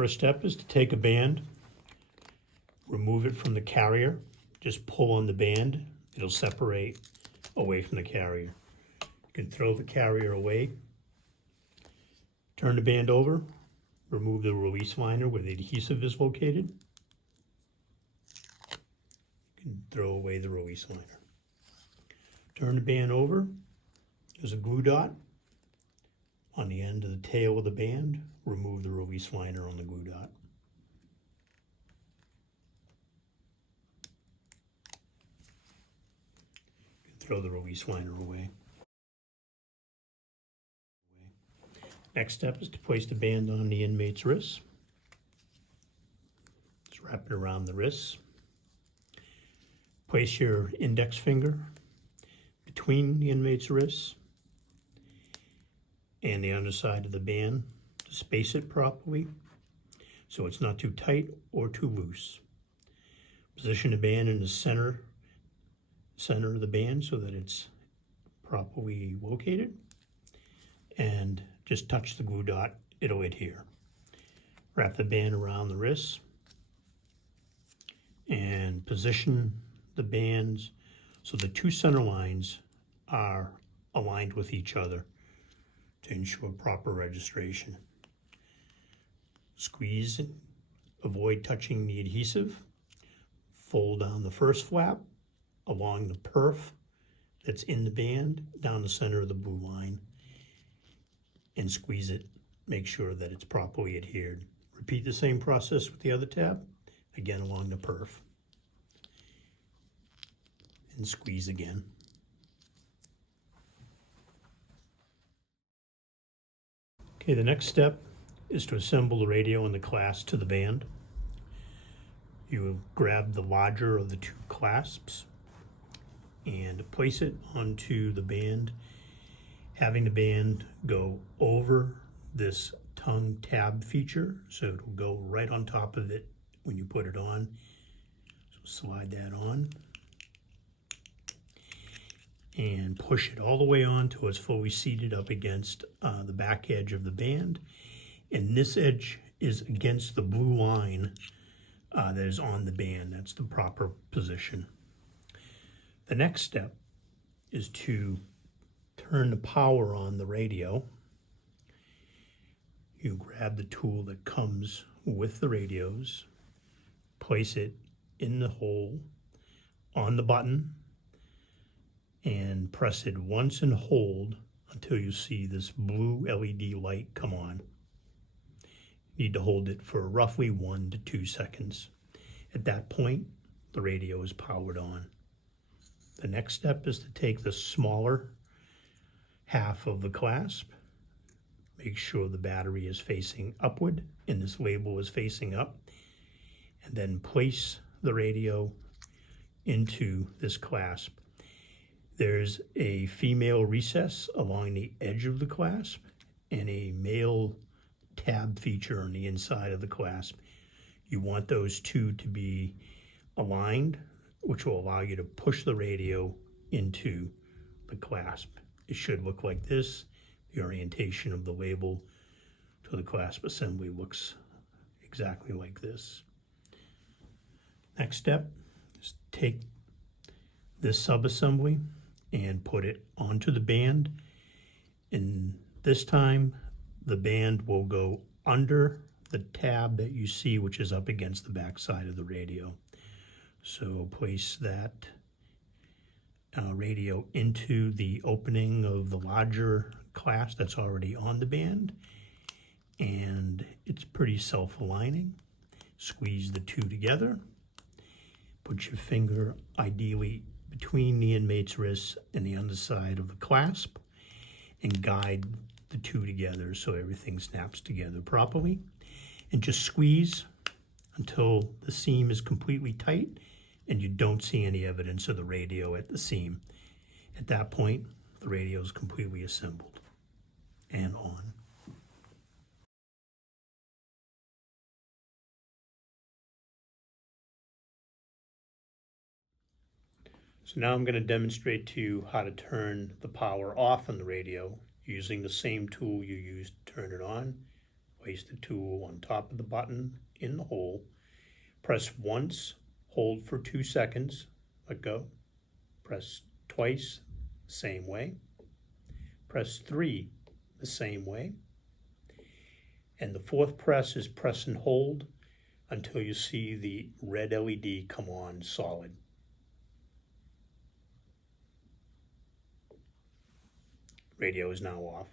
First step is to take a band, remove it from the carrier, just pull on the band, it'll separate away from the carrier. You can throw the carrier away, turn the band over, remove the release liner where the adhesive is located. You can throw away the release liner. Turn the band over, there's a glue dot on the end of the tail of the band, remove the release liner on the glue dot. You can throw the release liner away. Next step is to place the band on the inmate's wrist. Just wrap it around the wrist. Place your index finger between the inmate's wrists and the underside of the band to space it properly so it's not too tight or too loose. Position the band in the center of the band so that it's properly located, and just touch the glue dot, it'll adhere. Wrap the band around the wrist and position the bands so the two center lines are aligned with each other to ensure proper registration. Squeeze, avoid touching the adhesive. Fold down the first flap along the perf that's in the band down the center of the blue line and squeeze it. Make sure that it's properly adhered. Repeat the same process with the other tab, again along the perf. And squeeze again. Okay, the next step is to assemble the radio and the clasp to the band. You will grab the larger of the two clasps and place it onto the band, having the band go over this tongue tab feature, so it will go right on top of it when you put it on. So slide that on and push it all the way on till it's fully seated up against the back edge of the band. And this edge is against the blue line that is on the band. That's the proper position. The next step is to turn the power on the radio. You grab the tool that comes with the radios, place it in the hole on the button, and press it once and hold until you see this blue LED light come on. You need to hold it for roughly 1 to 2 seconds. At that point, the radio is powered on. The next step is to take the smaller half of the clasp, make sure the battery is facing upward and this label is facing up, and then place the radio into this clasp. There's a female recess along the edge of the clasp and a male tab feature on the inside of the clasp. You want those two to be aligned, which will allow you to push the radio into the clasp. It should look like this. The orientation of the label to the clasp assembly looks exactly like this. Next step is take this sub-assembly and put it onto the band. And this time the band will go under the tab that you see, which is up against the back side of the radio. So place that radio into the opening of the larger clasp that's already on the band, and it's pretty self-aligning. Squeeze the two together. Put your finger ideally between the inmate's wrist and the underside of the clasp and guide the two together so everything snaps together properly. And just squeeze until the seam is completely tight and you don't see any evidence of the radio at the seam. At that point, the radio is completely assembled and on. So now I'm going to demonstrate to you how to turn the power off on the radio using the same tool you used to turn it on, Place the tool on top of the button in the hole. Press once, hold for 2 seconds, let go. Press twice, same way. Press 3, the same way. And the fourth press is press and hold until you see the red LED come on solid. Radio is now off.